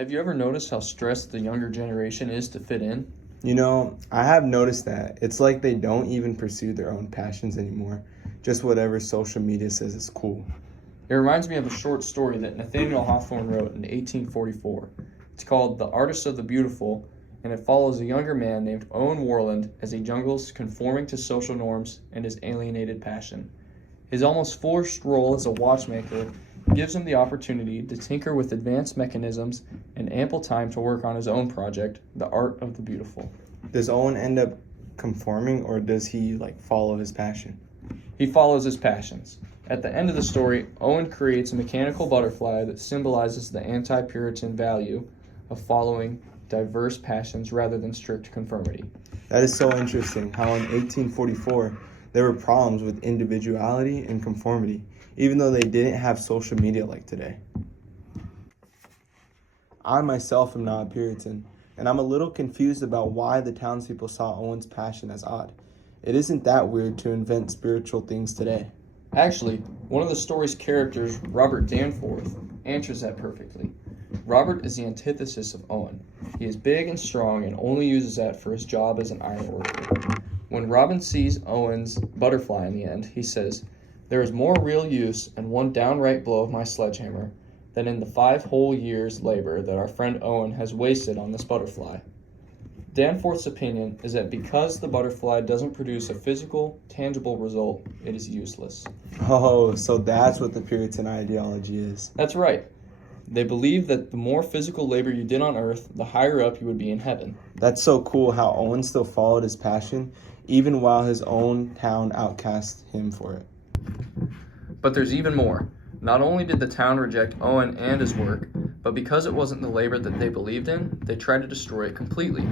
Have you ever noticed how stressed the younger generation is to fit in? I have noticed that. It's like they don't even pursue their own passions anymore. Just whatever social media says is cool. It reminds me of a short story that Nathaniel Hawthorne wrote in 1844. It's called The Artist of the Beautiful, and it follows a younger man named Owen Warland as he jungles conforming to social norms and his alienated passion. His almost forced role as a watchmaker gives him the opportunity to tinker with advanced mechanisms and ample time to work on his own project, The Art of the Beautiful. Does Owen end up conforming or does he follow his passion? He follows his passions. At the end of the story, Owen creates a mechanical butterfly that symbolizes the anti-Puritan value of following diverse passions rather than strict conformity. That is so interesting how in 1844 there were problems with individuality and conformity, even though they didn't have social media like today. I myself am not a Puritan, and I'm a little confused about why the townspeople saw Owen's passion as odd. It isn't that weird to invent spiritual things today. Actually, one of the story's characters, Robert Danforth, answers that perfectly. Robert is the antithesis of Owen. He is big and strong and only uses that for his job as an iron worker. When Robin sees Owen's butterfly in the end, he says, "There is more real use in one downright blow of my sledgehammer than in the 5 whole years' labor that our friend Owen has wasted on this butterfly." Danforth's opinion is that because the butterfly doesn't produce a physical, tangible result, it is useless. Oh, so that's what the Puritan ideology is. That's right. They believe that the more physical labor you did on earth, the higher up you would be in heaven. That's so cool how Owen still followed his passion, even while his own town outcast him for it. But there's even more. Not only did the town reject Owen and his work, but because it wasn't the labor that they believed in, they tried to destroy it completely.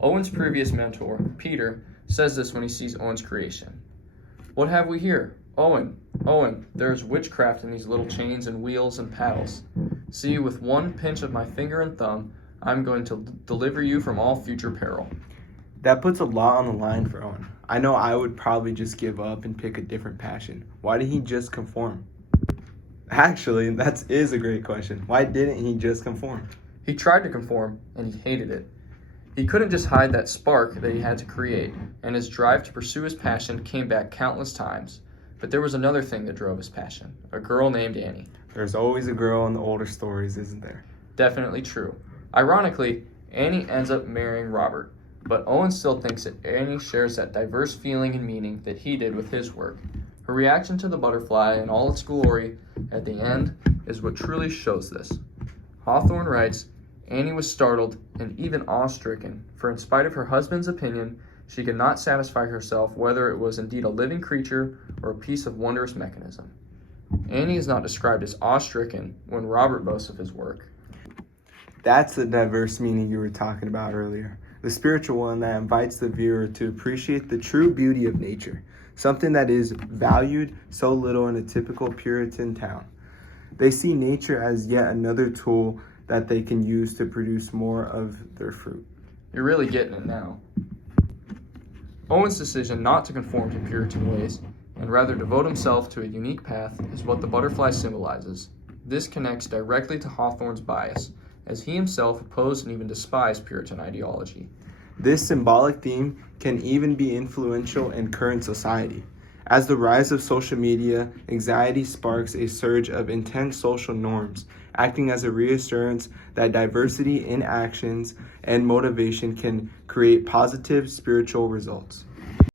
Owen's previous mentor, Peter, says this when he sees Owen's creation. "What have we here? Owen, there is witchcraft in these little chains and wheels and paddles. See, with one pinch of my finger and thumb, I'm going to deliver you from all future peril." That puts a lot on the line for Owen. I know I would probably just give up and pick a different passion. Why did he just conform? Actually, that is a great question. Why didn't he just conform? He tried to conform, and he hated it. He couldn't just hide that spark that he had to create, and his drive to pursue his passion came back countless times. But there was another thing that drove his passion, a girl named Annie. There's always a girl in the older stories, isn't there? Definitely true. Ironically, Annie ends up marrying Robert, but Owen still thinks that Annie shares that diverse feeling and meaning that he did with his work. Her reaction to the butterfly in all its glory at the end is what truly shows this. Hawthorne writes, "Annie was startled and even awe-stricken, for in spite of her husband's opinion, she could not satisfy herself whether it was indeed a living creature or a piece of wondrous mechanism." Annie is not described as awe-stricken when Robert boasts of his work. That's the diverse meaning you were talking about earlier. The spiritual one that invites the viewer to appreciate the true beauty of nature, something that is valued so little in a typical Puritan town. They see nature as yet another tool that they can use to produce more of their fruit. You're really getting it now. Owen's decision not to conform to Puritan ways and rather devote himself to a unique path is what the butterfly symbolizes. This connects directly to Hawthorne's bias, as he himself opposed and even despised Puritan ideology. This symbolic theme can even be influential in current society. As the rise of social media, anxiety sparks a surge of intense social norms, acting as a reassurance that diversity in actions and motivation can create positive spiritual results.